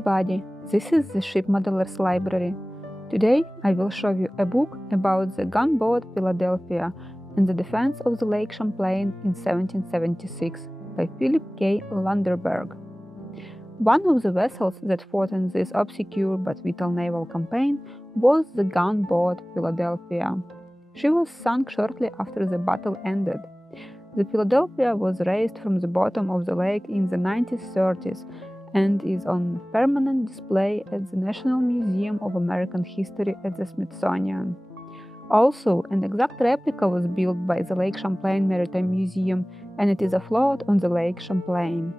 everybody, this is the Ship Modelers Library. Today I will show you a book about the Gunboat Philadelphia and the defense of the Lake Champlain in 1776 by Philip K. Lunderberg. One of the vessels that fought in this obscure but vital naval campaign was the Gunboat Philadelphia. She was sunk shortly after the battle ended. The Philadelphia was raised from the bottom of the lake in the 1930s and is on permanent display at the National Museum of American History at the Smithsonian. Also, an exact replica was built by the Lake Champlain Maritime Museum, and it is afloat on the Lake Champlain.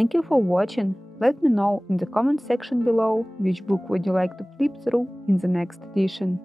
Thank you for watching. Let me know in the comment section below which book would you like to flip through in the next edition.